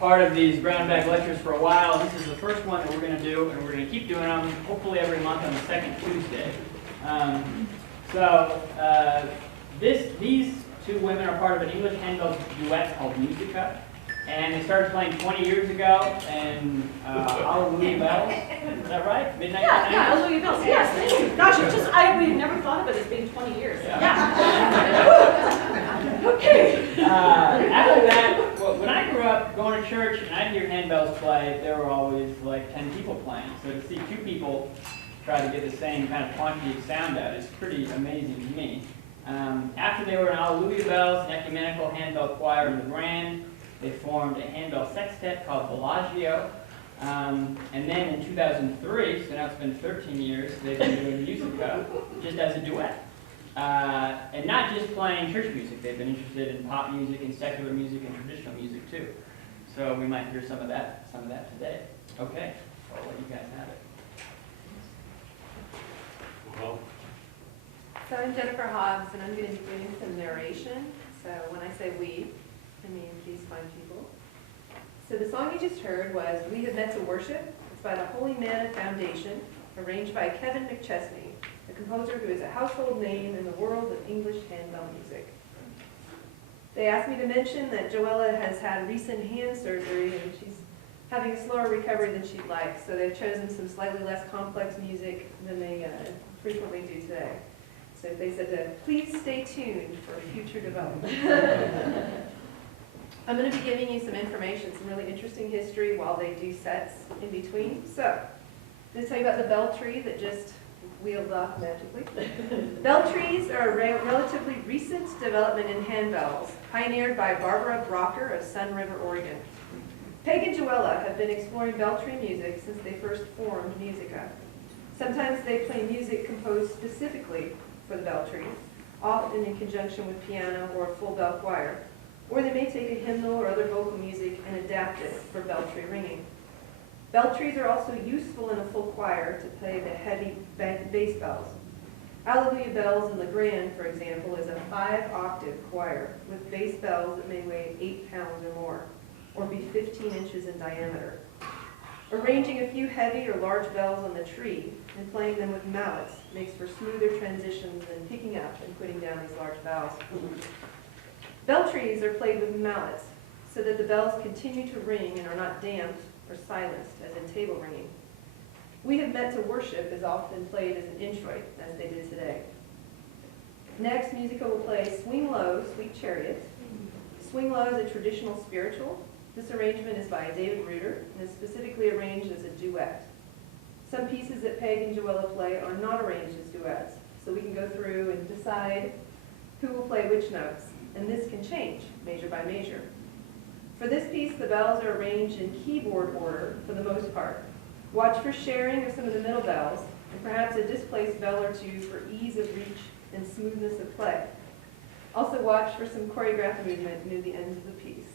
part of these brown bag lectures for a while. This is the first one that we're going to do, and we're going to keep doing them hopefully every month on the second Tuesday. These two women are part of an English Handbells duet called Musica, and they started playing 20 years ago in Hallelujah Bells. Is that right? Midnight? Yeah, Hallelujah Bells. Yes, thank you. Gosh, we've never thought of it as being 20 years. Yeah. Okay. After that, well, when I grew up going to church and I'd hear handbells play, there were always like 10 people playing. So to see two people try to get the same kind of quantity of sound out is pretty amazing to me. After they were in Hallelujah Bells, an ecumenical handbell choir in the Grande, they formed a handbell sextet called Bellagio. And then in 2003, so now it's been 13 years, they've been doing Musica just as a duet. And not just playing church music, they've been interested in pop music and secular music and traditional music too. So we might hear some of that today. Okay, I'll let you guys have it. Well, So I'm Jennifer Hobbs, and I'm going to be doing some narration. So when I say we, I mean these fine people. So the song you just heard was We Have Met to Worship. It's by the Holy Man Foundation, arranged by Kevin McChesney, a composer who is a household name in the world of English handbell music. They asked me to mention that Joella has had recent hand surgery and she's having a slower recovery than she'd like, so they've chosen some slightly less complex music than they frequently do today. So they said to please stay tuned for future development. I'm going to be giving you some information, some really interesting history while they do sets in between. So, I'm going to tell you about the bell tree that just wheeled off magically. Bell trees are a relatively recent development in handbells, pioneered by Barbara Brocker of Sun River, Oregon. Peg and Joella have been exploring bell tree music since they first formed Musica. Sometimes they play music composed specifically for the bell tree, often in conjunction with piano or a full bell choir. Or they may take a hymnal or other vocal music and adapt it for bell tree ringing. Bell trees are also useful in a full choir to play the heavy bass bells. Hallelujah Bells in the Grande, for example, is a 5-octave choir with bass bells that may weigh 8 pounds or more, or be 15 inches in diameter. Arranging a few heavy or large bells on the tree and playing them with mallets makes for smoother transitions than picking up and putting down these large bells. Bell trees are played with mallets so that the bells continue to ring and are not damped or silenced as in table ringing. We Have Met to Worship is often played as an introit, as they did today. Next, Musica will play Swing Low, Sweet Chariot. Swing Low is a traditional spiritual. This arrangement is by David Reuter and is specifically arranged as a duet. Some pieces that Peg and Joella play are not arranged as duets, so we can go through and decide who will play which notes, and this can change, measure by measure. For this piece, the bells are arranged in keyboard order for the most part. Watch for sharing of some of the middle bells, and perhaps a displaced bell or two for ease of reach and smoothness of play. Also watch for some choreographed movement near the ends of the piece.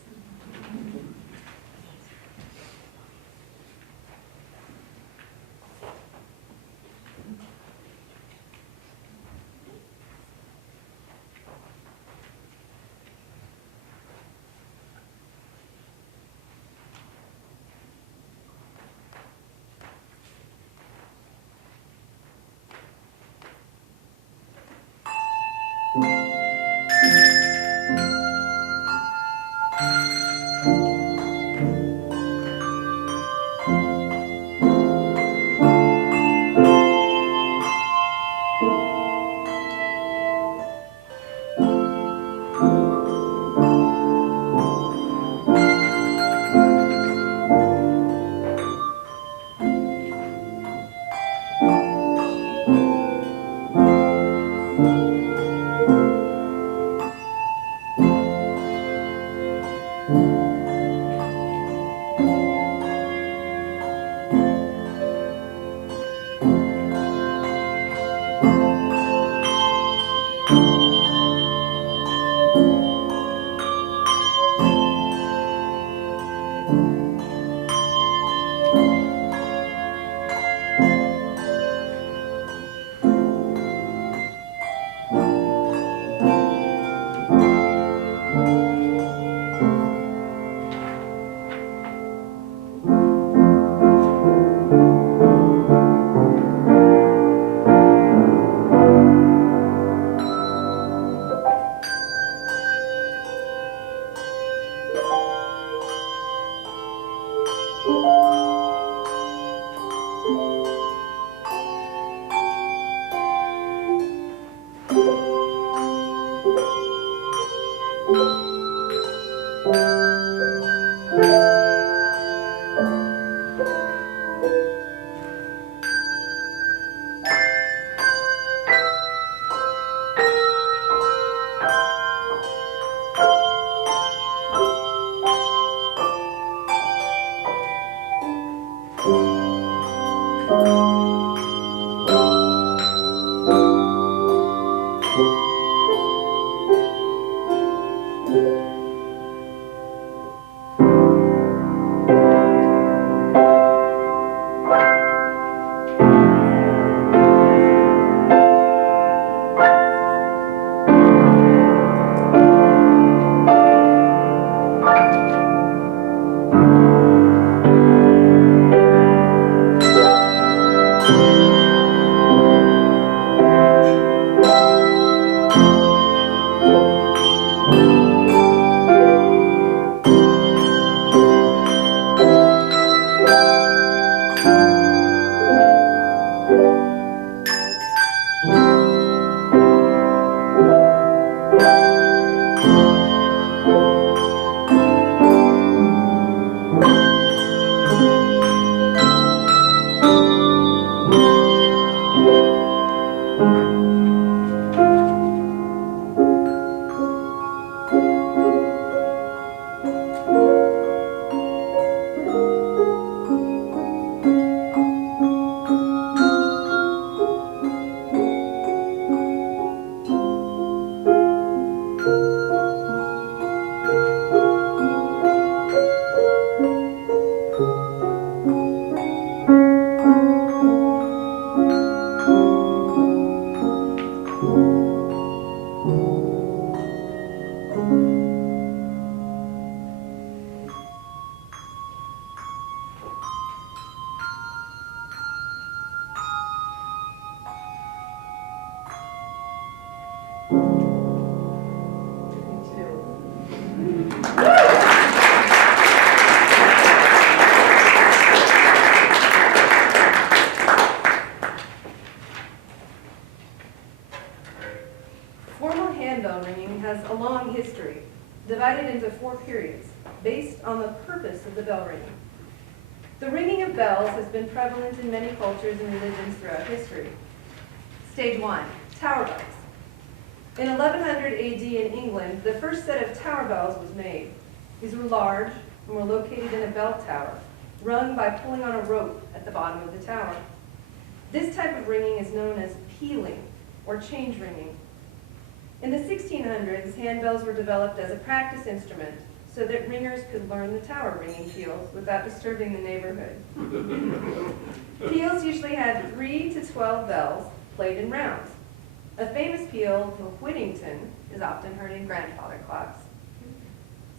Formal handbell ringing has a long history, divided into 4 periods, based on the purpose of the bell ringing. The ringing of bells has been prevalent in many cultures and religions throughout history. Stage 1, tower bells. In 1100 AD in England, the first set of tower bells was made. These were large and were located in a bell tower, rung by pulling on a rope at the bottom of the tower. This type of ringing is known as pealing or change ringing. In the 1600s, handbells were developed as a practice instrument so that ringers could learn the tower ringing peals without disturbing the neighborhood. Peals usually had 3 to 12 bells played in rounds. A famous peal, the Whittington, is often heard in grandfather clocks.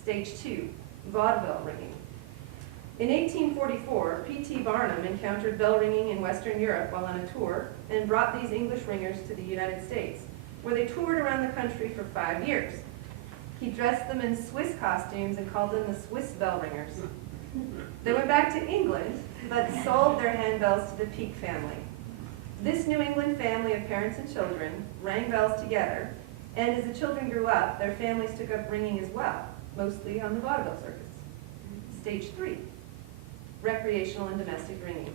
Stage 2, vaudeville ringing. In 1844, P.T. Barnum encountered bell ringing in Western Europe while on a tour and brought these English ringers to the United States, where they toured around the country for 5 years. He dressed them in Swiss costumes and called them the Swiss bell ringers. They went back to England, but sold their handbells to the Peake family. This New England family of parents and children rang bells together, and as the children grew up, their families took up ringing as well, mostly on the vaudeville circuits. Stage 3, recreational and domestic ringing.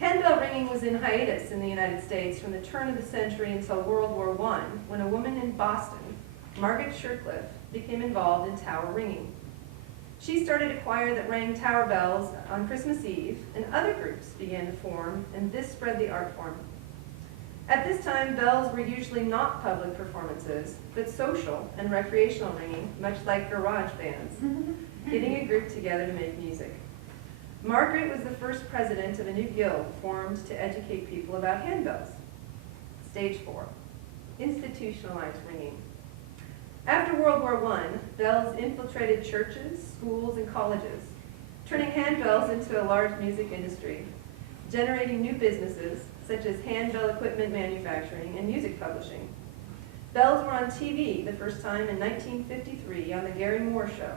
Handbell ringing was in hiatus in the United States from the turn of the century until World War I, when a woman in Boston, Margaret Shercliffe, became involved in tower ringing. She started a choir that rang tower bells on Christmas Eve, and other groups began to form, and this spread the art form. At this time, bells were usually not public performances, but social and recreational ringing, much like garage bands, getting a group together to make music. Margaret was the first president of a new guild formed to educate people about handbells. Stage 4, institutionalized ringing. After World War I, bells infiltrated churches, schools, and colleges, turning handbells into a large music industry, generating new businesses such as handbell equipment manufacturing and music publishing. Bells were on TV the first time in 1953 on The Gary Moore Show.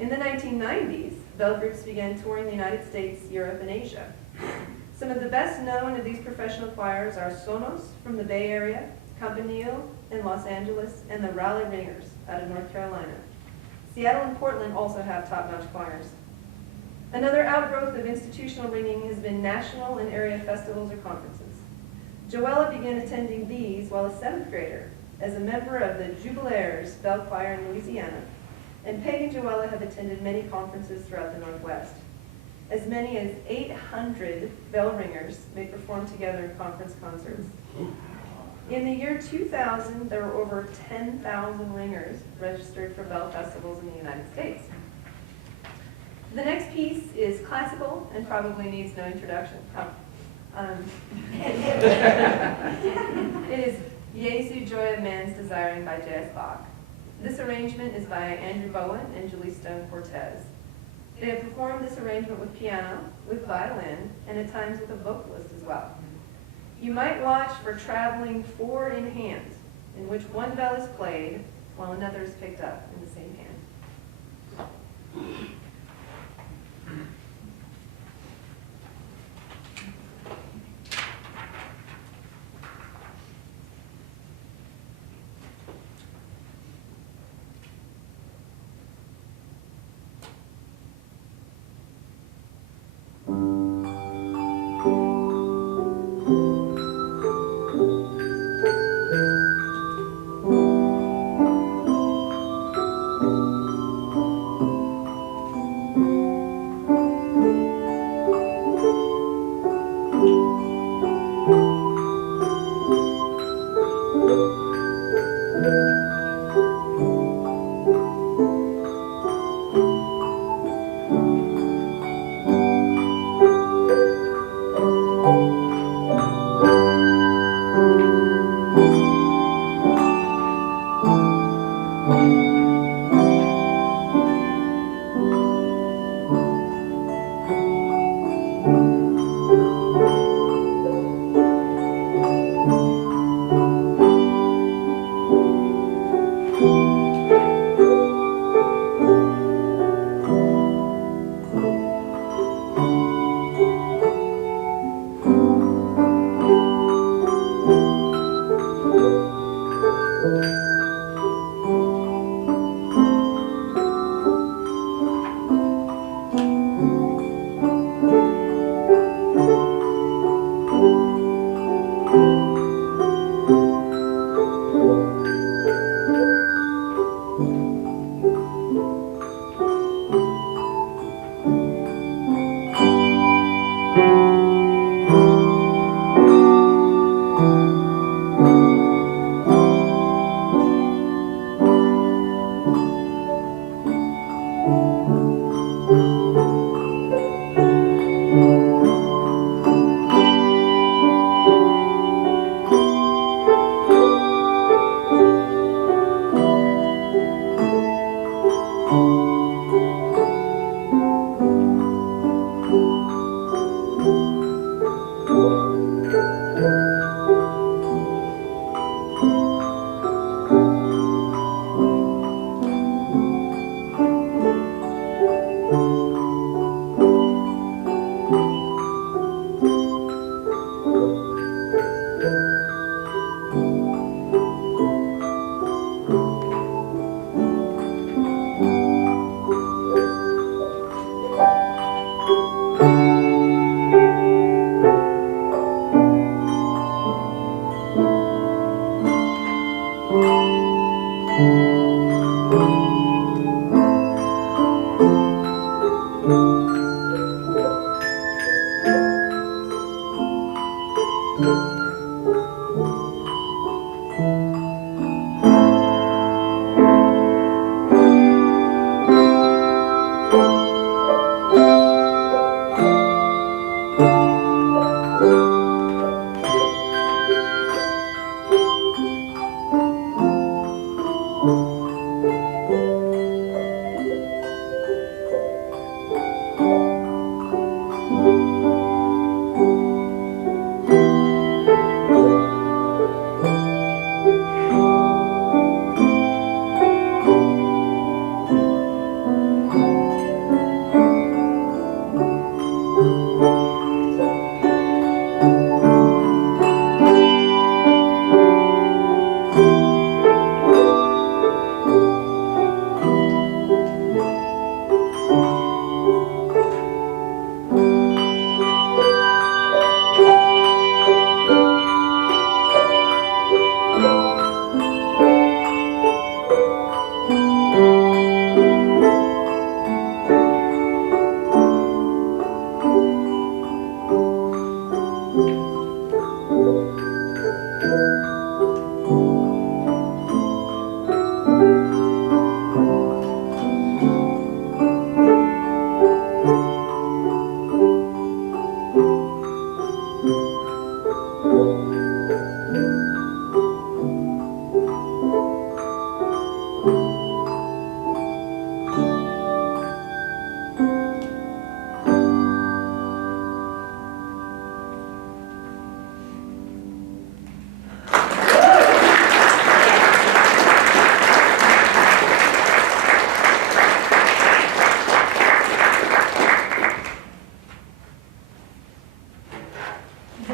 In the 1990s, bell groups began touring the United States, Europe, and Asia. Some of the best known of these professional choirs are Sonos from the Bay Area, Campanile in Los Angeles, and the Raleigh Ringers out of North Carolina. Seattle and Portland also have top-notch choirs. Another outgrowth of institutional ringing has been national and area festivals or conferences. Joella began attending these while a 7th grader as a member of the Jubilaires Bell Choir in Louisiana, and Peg and Joella have attended many conferences throughout the Northwest. As many as 800 bell ringers may perform together in conference concerts. In the year 2000, there were over 10,000 ringers registered for bell festivals in the United States. The next piece is classical and probably needs no introduction. It is Jesu Joia Man's Desiring by J.S. Bach. This arrangement is by Andrew Bowen and Julie Stone Cortez. They have performed this arrangement with piano, with violin, and at times with a vocalist as well. You might watch for traveling 4 in hand, in which one bell is played while another is picked up in the same hand.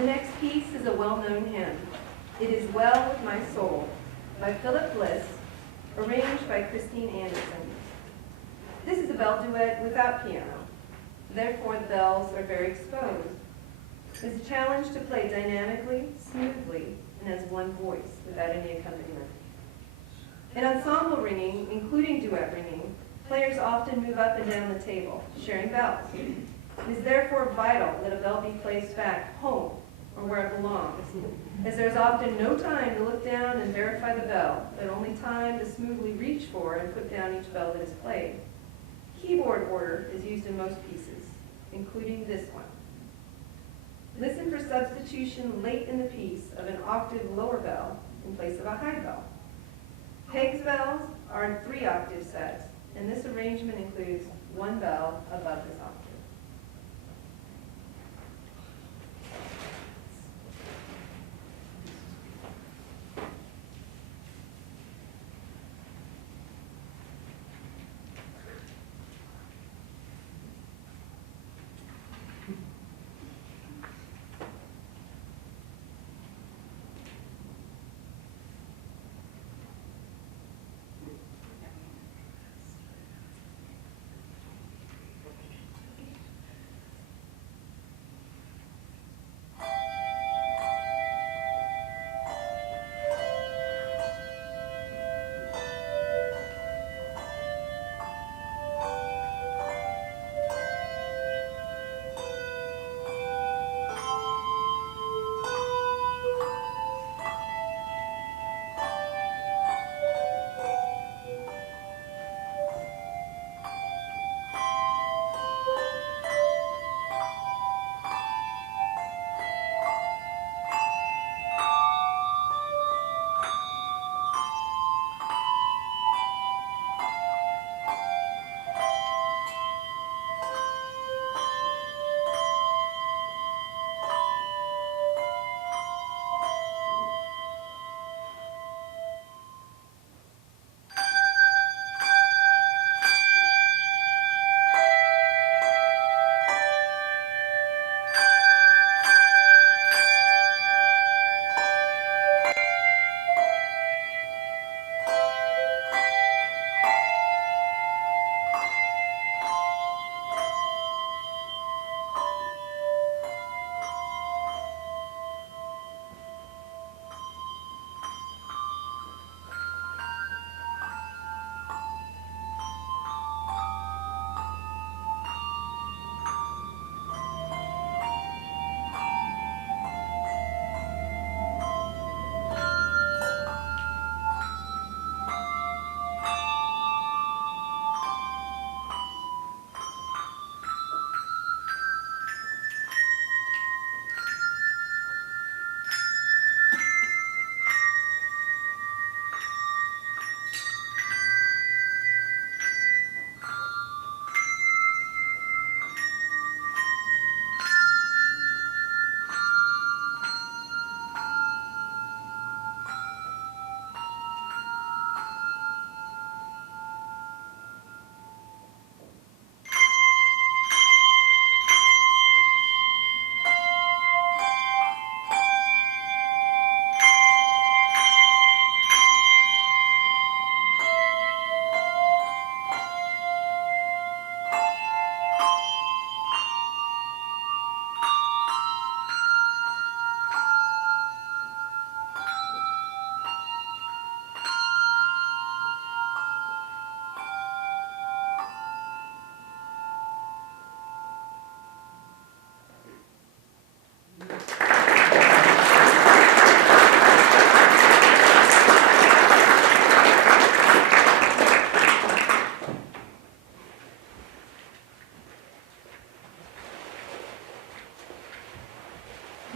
next piece is a well-known hymn. It is Well With My Soul by Philip Bliss, arranged by Christine Anderson. This is a bell duet without piano. Therefore, the bells are very exposed. It's a challenge to play dynamically, smoothly, and as one voice without any accompaniment. In ensemble ringing, including duet ringing, players often move up and down the table, sharing bells. It is therefore vital that a bell be placed back home or where it belongs, as there is often no time to look down and verify the bell, but only time to smoothly reach for and put down each bell that is played. Keyboard order is used in most pieces, including this one. Listen for substitution late in the piece of an octave lower bell in place of a high bell. Peg's bells are in 3-octave sets, and this arrangement includes one bell above this octave.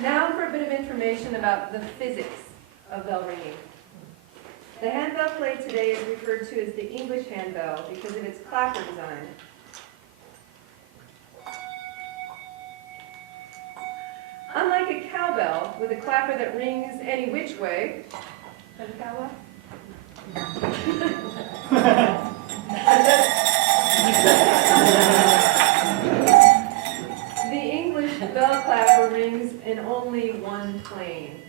Now for a bit of information about the physics of bell ringing. The handbell played today is referred to as the English handbell because of its clapper design. Unlike a cowbell with a clapper that rings any which way, is that a cowbell? The English bell clapper rings in only one plane.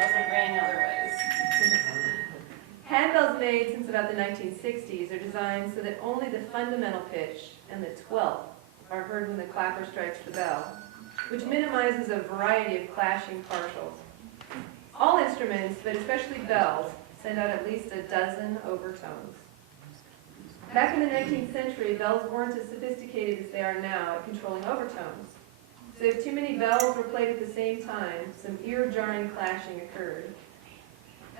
Doesn't ring other ways. Handbells made since about the 1960s are designed so that only the fundamental pitch and the 12th are heard when the clapper strikes the bell, which minimizes a variety of clashing partials. All instruments, but especially bells, send out at least a dozen overtones. Back in the 19th century, bells weren't as sophisticated as they are now at controlling overtones. So if too many bells were played at the same time, some ear-jarring clashing occurred.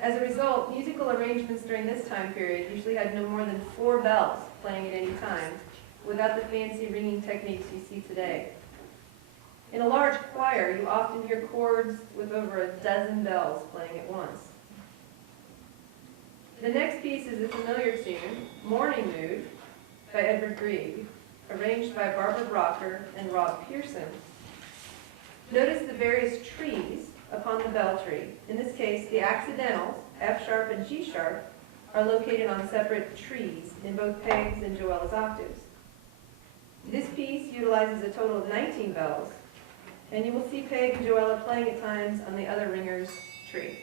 As a result, musical arrangements during this time period usually had no more than 4 bells playing at any time, without the fancy ringing techniques you see today. In a large choir, you often hear chords with over a dozen bells playing at once. The next piece is a familiar tune, Morning Mood, by Edward Grieg, arranged by Barbara Brocker and Rob Pearson. Notice the various trees upon the bell tree. In this case, the accidentals, F sharp and G sharp, are located on separate trees in both Peg's and Joella's octaves. This piece utilizes a total of 19 bells, and you will see Peg and Joella playing at times on the other ringer's tree.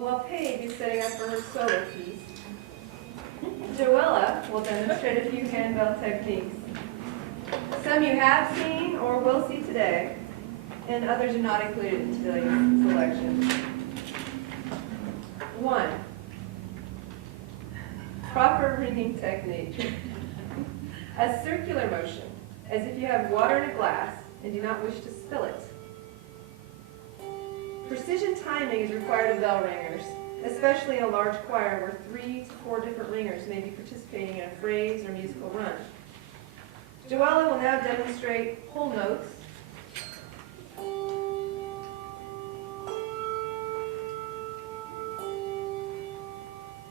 While Paige is setting up for her solo piece, Joella will demonstrate a few handbell techniques. Some you have seen or will see today, and others are not included in today's selection. 1. Proper ringing technique. A circular motion, as if you have water in a glass and do not wish to spill it. Precision timing is required of bell ringers, especially in a large choir where 3 to 4 different ringers may be participating in a phrase or musical run. Joella will now demonstrate whole notes,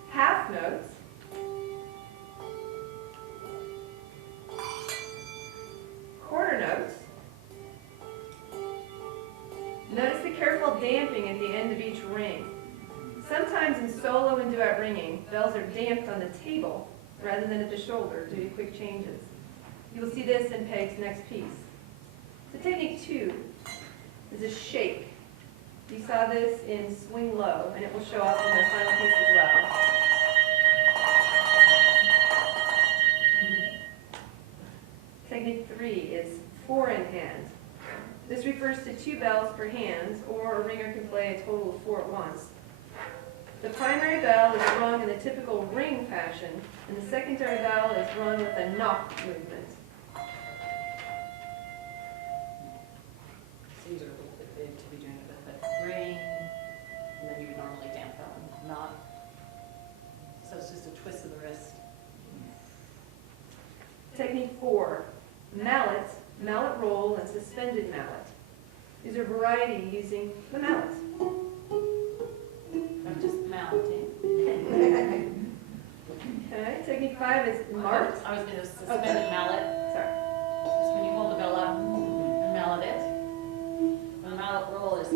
half notes, quarter notes. Notice the careful damping at the end of each ring. Sometimes in solo and duet ringing, bells are damped on the table rather than at the shoulder due to quick changes. You will see this in Peg's next piece. So technique 2 is a shake. You saw this in Swing Low, and it will show up in the final piece as well. Technique 3 is 4 in hand. This refers to 2 bells per hand, or a ringer can play a total of 4 at once. The primary bell is rung in the typical ring fashion, and the secondary bell is rung with a knock movement. So these are a little bit big to be doing it with a ring, and then you would normally dampen them, not. So it's just a twist of the wrist. Technique 4, mallet, mallet roll, and suspended mallet. These are variety using the mallet. I'm just mounting. Okay, technique 5 is mart. I was going to suspended mallet. Sorry. Just when you hold the bell up and mallet it. The mallet roll is.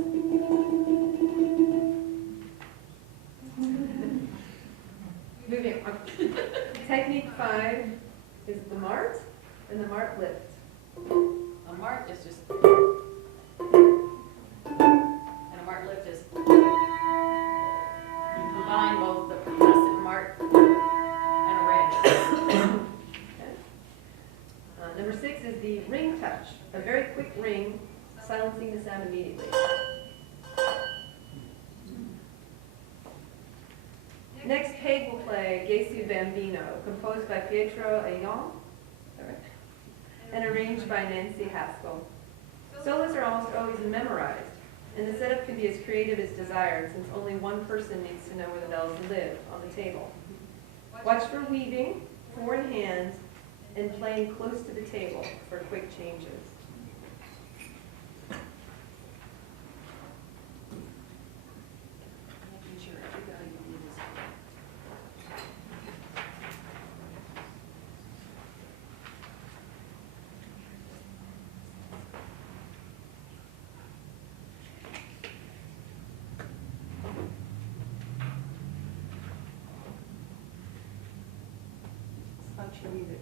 Moving on. Technique 5 is the mart and the mart lift. A mart is just. And a mart lift is. You combine both the percussive mart and a ring. Okay. Number 6 is the ring touch, a very quick ring, silencing the sound immediately. Next, Haig will play Gesù Bambino, composed by Pietro Ayon and arranged by Nancy Haskell. Solos are almost always memorized, and the setup can be as creative as desired, since only one person needs to know where the bells live on the table. Watch for weaving, four in hand, and playing close to the table for quick changes. Making sure everybody uses. Function music.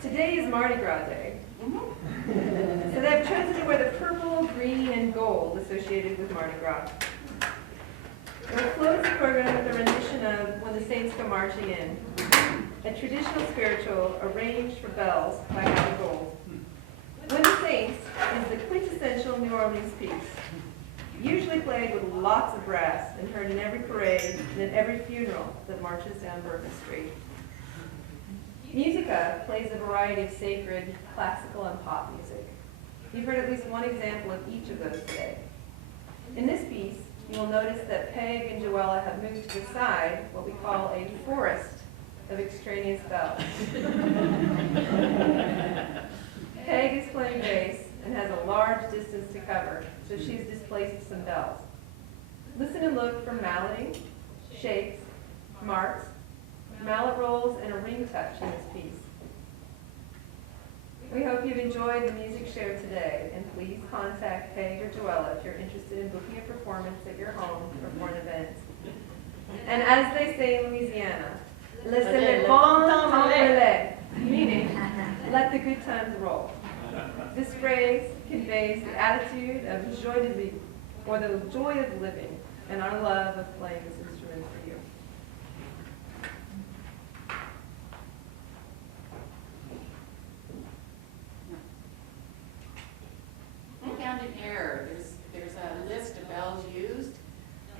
Today is Mardi Gras Day. So they've chosen to wear the purple, green, and gold associated with Mardi Gras. We'll close the program with a rendition of When the Saints Go Marching In, a traditional spiritual arranged for bells by Howie Gold. When the Saints is the quintessential New Orleans piece, usually played with lots of brass and heard in every parade and at every funeral that marches down Bourbon Street. Musica plays a variety of sacred, classical, and pop music. You've heard at least one example of each of those today. In this piece, you will notice that Peg and Joella have moved to the side what we call a forest of extraneous bells. Peg is playing bass and has a large distance to cover, so she's displaced some bells. Listen and look for malleting, shakes, marks, mallet rolls, and a ring touch in this piece. We hope you've enjoyed the music shared today, and please contact Peg or Joella if you're interested in booking a performance at your home or for an event. And as they say in Louisiana, laissez le bon temps aller, meaning let the good times roll. This phrase conveys the attitude of joie de vivre, or the joy of living, and our love of playing this instrument for you. I found an error. There's a list of bells used.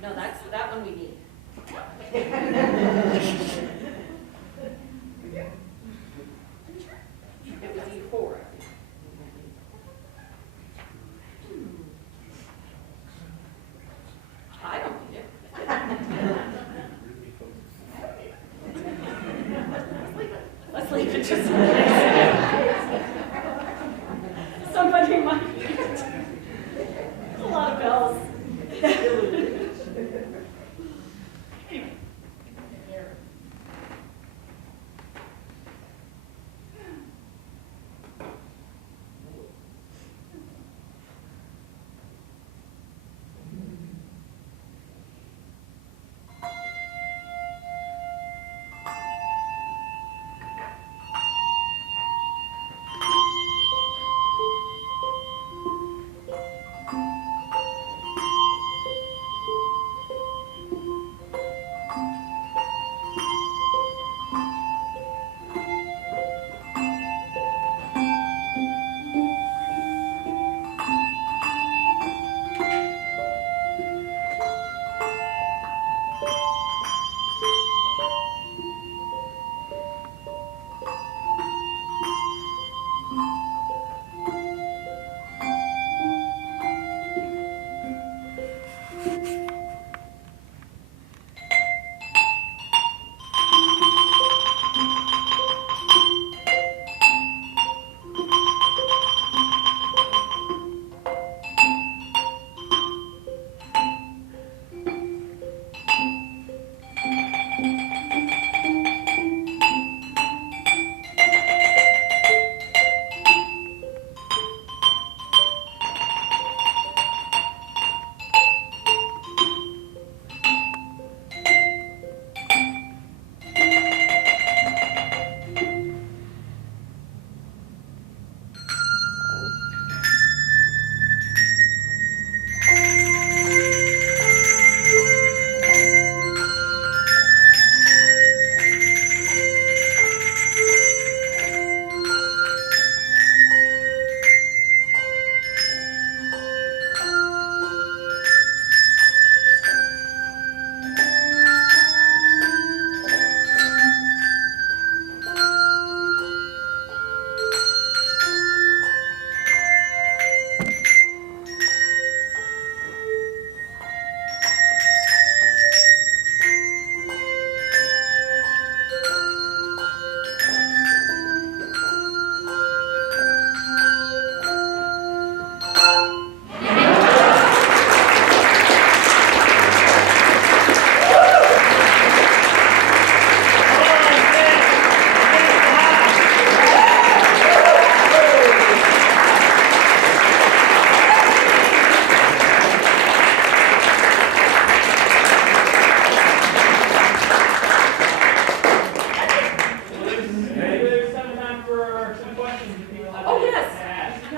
No, that's that one we need. It was E4. I don't need it. Let's leave it just somebody might need it. There's a lot of bells.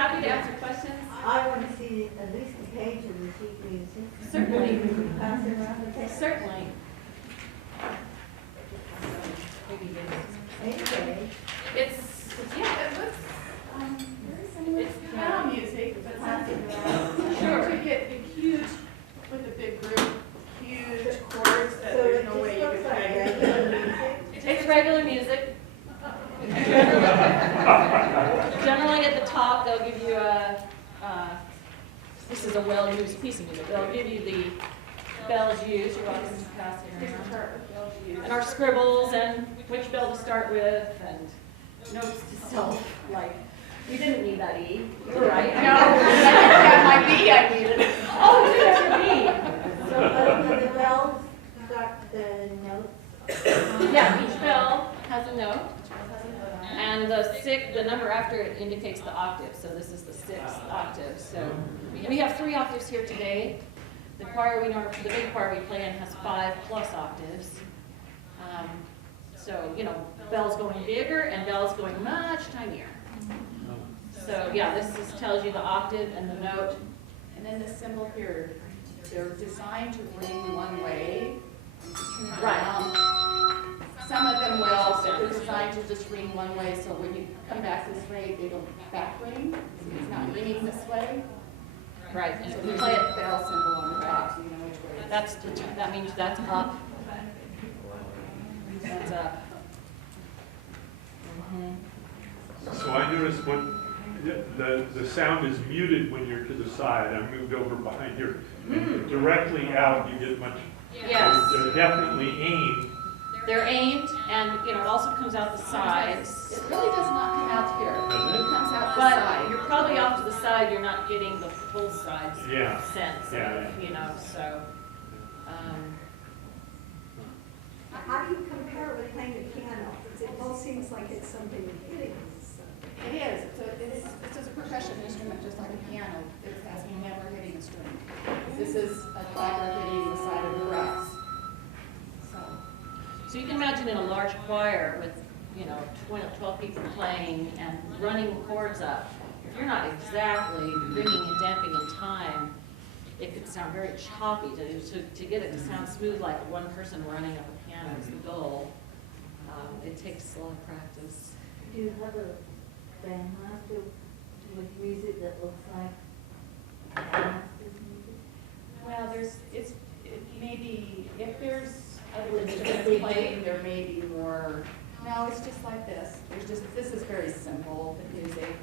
happy to answer questions. I want to see at least a page of the sheet music. Certainly, Pass it around the table. certainly. Anyway, It's, yeah, it looks, very similar. It's Piano music, but something Sure. to get the huge, with a big group, huge chords that so there's it no just way you looks could like play. regular music. It's regular music. Generally at the top, they'll give you this is a well-used piece of music. They'll give you the bells used, you're welcome to pass it around. And our scribbles and which bell to start with and notes to self, like, we didn't need that E, you're right. No, I had my B I needed. Oh, you have your So the bells got the notes. B. Yeah, each bell has a note. And the number after it indicates the octave, so this is the sixth octave. So we have 3 octaves here today. The big choir we play in has 5+ octaves. So, you know, bells going bigger and bells going much tinier. So, yeah, this tells you the octave and the note. And then the symbol here, they're designed to ring one way. Right. Some of them will, but they're designed to just ring one way, so when you come back this way, they don't back ring. It's not ringing this way. Right, and So if we there's play a it, bell symbol on the top, so you know which way. that means that's up. That's up. So I noticed when the sound is muted when you're to the side. I moved over behind here. Directly out, you get much. Yes. They're definitely aimed. They're aimed, and, you know, it also comes out the sides. It really does not come out here. Doesn't It it? comes out the But side. you're probably off to the side, you're not getting the full sides Yeah. sense Yeah, of, you know, so. How do you compare it with playing the piano? It both seems like it's something hitting. It is. It's a percussion instrument, just like a piano. It has a never hitting instrument. This is a clapper hitting the side of the brass. So you can imagine in a large choir with, you know, 12 people playing and running chords up. If you're not exactly bringing and damping in time, it could sound very choppy. To get it to sound smooth like one person running up a piano is the goal. It takes a lot of practice. Do you have a bandmaster with music that looks like bandmaster's music? Well, it may be, if there's other instruments playing, there may be more. No, it's just like this. This is very simple, the music.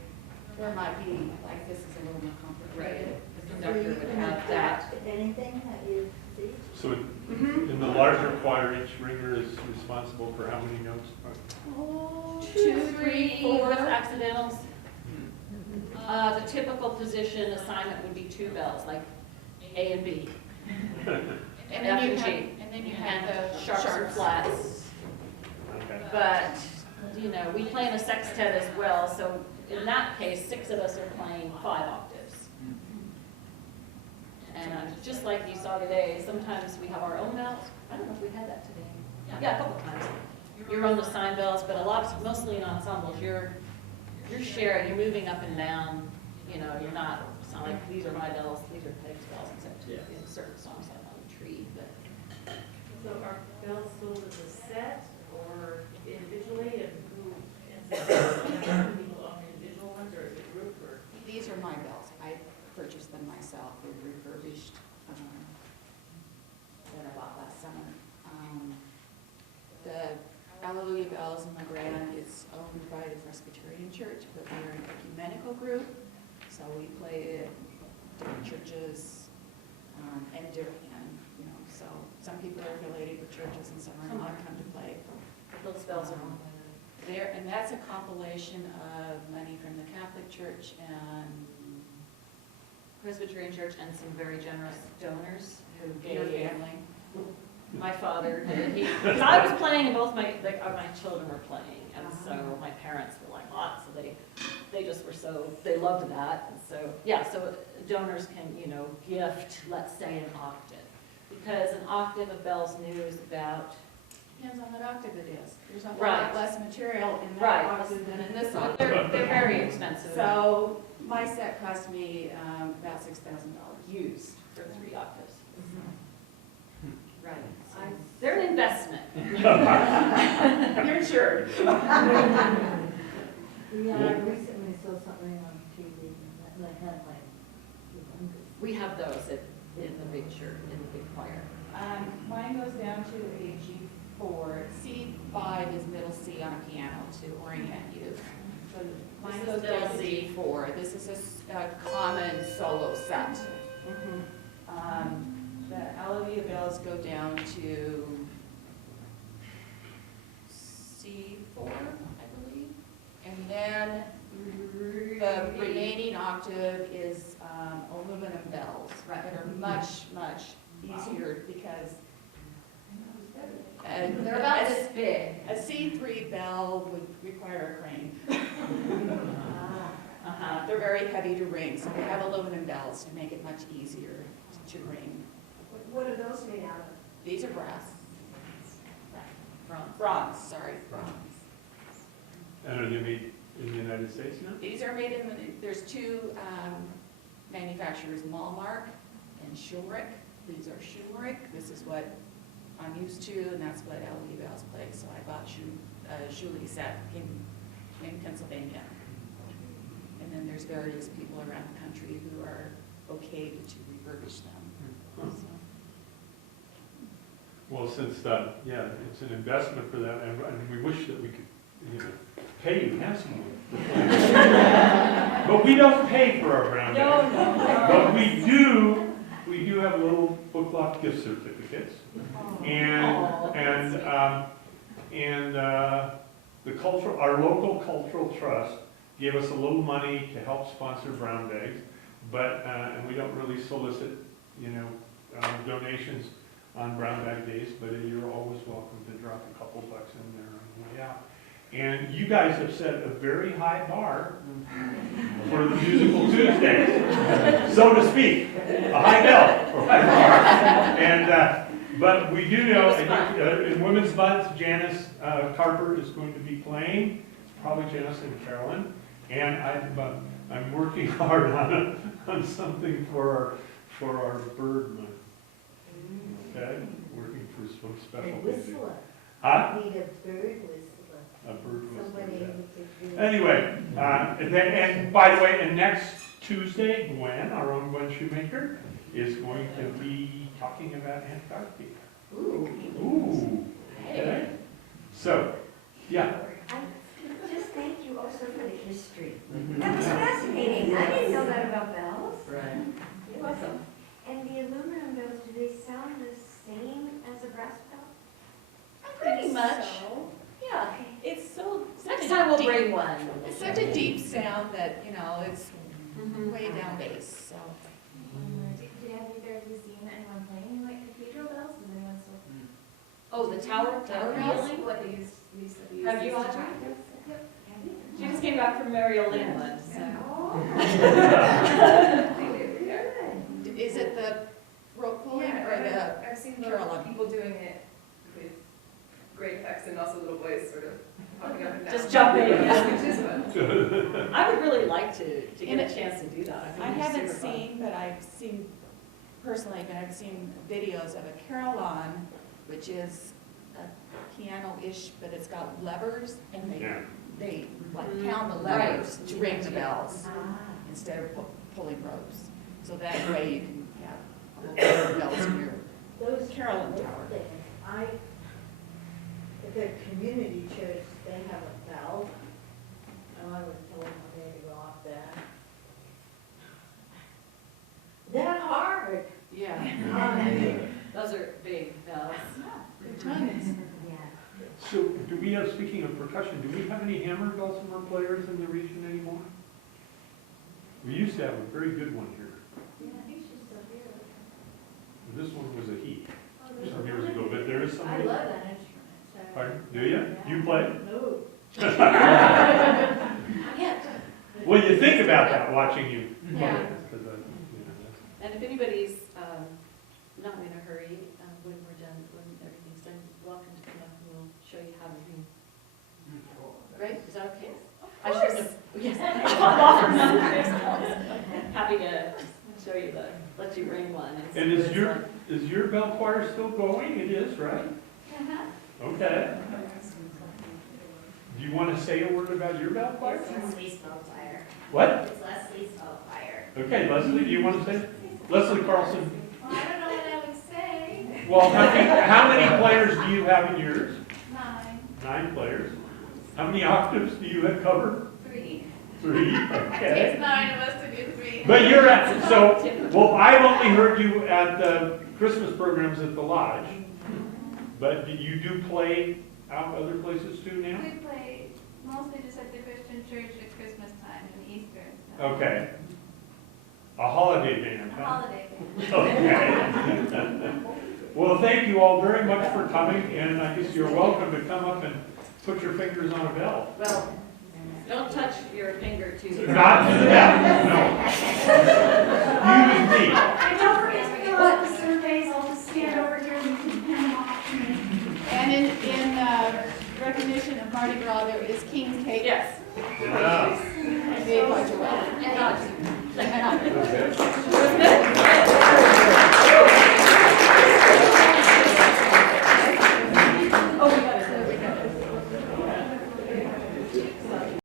There might be, like this is a little more complicated. The conductor would have that. Anything that you see? So in the larger choir, each ringer is responsible for how many notes? 2, 3, 4 with accidentals. The typical position assignment would be 2 bells, like A and B. And F then and you G. have, and then you have And the sharps and flats. Okay. But, you know, we play in a sextet as well, so in that case, 6 of us are playing 5 octaves. And just like you saw today, sometimes we have our own bells. I don't know if we had that today. Yeah, a couple times. Your own assigned bells, but mostly in ensembles, you're sharing, you're moving up and down. You know, you're not, it's not like these are my bells, these are Peg's bells, except in certain songs like on the tree, but. So are bells sold as a set or individually, and who ends up, people own individual ones, or is it group, or? These are my bells. I purchased them myself. They're refurbished that I bought last summer. The Hallelujah Bells in the Grande is owned by the Presbyterian Church, but we're an ecumenical group, so we play at different churches and different, you know, so some people are affiliated with churches and some are not come to play. Those bells are on. There, and that's a compilation of money from the Catholic Church and Presbyterian Church and some very generous donors who your gave. family. My father did. Because I was playing and both my children were playing, and so my parents were like, what? So they just were they loved that, and so yeah. So donors can, you know, gift, let's say, an octave, because an octave of bells new is about. Depends on what octave it is. There's a Right. lot less material in that Right. octave than in this They're octave. very expensive. So My set cost me about $6,000. Used for 3 octaves. Right. I- They're an investment. You're insured. Yeah, I recently saw something on TV and they had like humongous. We have those in the big church, in the big choir. Mine goes down to a G4. C5 is middle C on a piano to orient you. So mine This is goes down middle to C. G4. This is a common solo set. The Hallelujah bells go down to C4, I believe. And then the remaining octave is aluminum bells that are much, much easier because They're about this big. a C3 bell would require a crane. They're very heavy to ring, so we have aluminum bells to make it much easier to ring. What are those made out of? These are brass. Bronze. Bronze, sorry, bronze. And are they made in the United States now? These are made in, there's 2 manufacturers, Malmark and Schulrick. These are Schulrick. This is what I'm used to, and that's what LE Bells play. So I bought Schulrick set in Pennsylvania. And then there's various people around the country who are okay to refurbish them. Huh. So, Well, since, yeah, it's an investment for them, and we wish that we could, you know, pay you handsomely. But we don't pay for our brown bags. No. But we do have little book-locked gift certificates. And our local cultural trust gave us a little money to help sponsor brown bags, but, and we don't really solicit, you know, donations on brown bag days, but you're always welcome to drop a couple bucks in there on the way out. And you guys have set a very high bar for the musical Tuesdays, so to speak, a high bell or high bar. And but we do know in women's buds, Janice Carper is going to be playing. It's probably Janice and Carolyn, and I'm working hard on something for our bird month. Okay, working for some special music. Whistler. Huh? Need a bird whistler. A bird Somebody whistler. who could do. Anyway, and by the way, and next Tuesday, Gwen, our own Gwen Shoemaker, is going to be talking about Antarctica. Ooh. Okay. So, yeah. Just thank you also for the history. That was fascinating. I didn't know that about bells. Right. You're welcome. And the aluminum bells, do they sound the same as a brass bell? Pretty much. yeah, it's so. such Next a time we'll deep- bring one. It's such a deep sound that, you know, it's way down bass, so. Have you guys seen anyone playing like cathedral bells? Does anyone still? Oh, the tower bells? What they used to be. Have you used to watched practice. She just came back from Mary Lindland, so. Is it the rope pulling or the? I've seen Carolyn. people doing it with great effects and also little boys sort of hopping up and down. Just jumping. Which is fun. I would really like to get a chance to do that. I think it'd be haven't super fun. seen, but I've seen, personally, but I've seen videos of a carillon, which is a piano-ish, but it's got levers, and Yeah. they like pound the levers to ring the bells instead of pulling ropes. So that way you can have a little bells in your Those Carolyn those Tower. things, at the community church, they have a bell. And I was told my day to go off that. They're hard. Yeah. Those are big bells. Tons. Yeah. So, do we have, speaking of percussion, do we have any hammer dulcimer players in the region anymore? We used to have a very good one here. Yeah, I think she's still here. This one was a heat some years ago, but there is I somebody. love that instrument, so. Pardon? Do you? You play? No. Well, you think about that watching you. Yeah. Because you know, that's- And if anybody's not in a hurry, when we're done, when everything's done, welcome to come up and we'll show you how to do. Right? Is that okay? Of I shouldn't course. have. Yes. Happy to show you let you bring one. And is your bell choir still going? It is, right? Okay. Do you want to say a word about your bell choir? It's Leslie's bell choir. What? It's Leslie's bell choir. Okay, Leslie, do you want to say? Leslie Carlson. Well, I don't know what I would say. Well, how many players do you have in yours? 9. 9 players. How many octaves do you have covered? 3. 3. Okay. Takes 9 of us to do 3. But you're at, so, well, I've only heard you at the Christmas programs at the lodge. But you do play out other places too now? We play mostly just at the Christian church at Christmas time and Easter and stuff. Okay. A holiday band, A huh? holiday band. Okay. Well, thank you all very much for coming, and I guess you're welcome to come up and put your fingers on a bell. Well, don't touch your finger too. Not to that, no. Use me. And don't forget to fill out the surveys, I'll just stand over here and you can hand them off to me. And in recognition of Mardi Gras, there is king cake. Yes. Yeah. Made by Joella. And not. And not-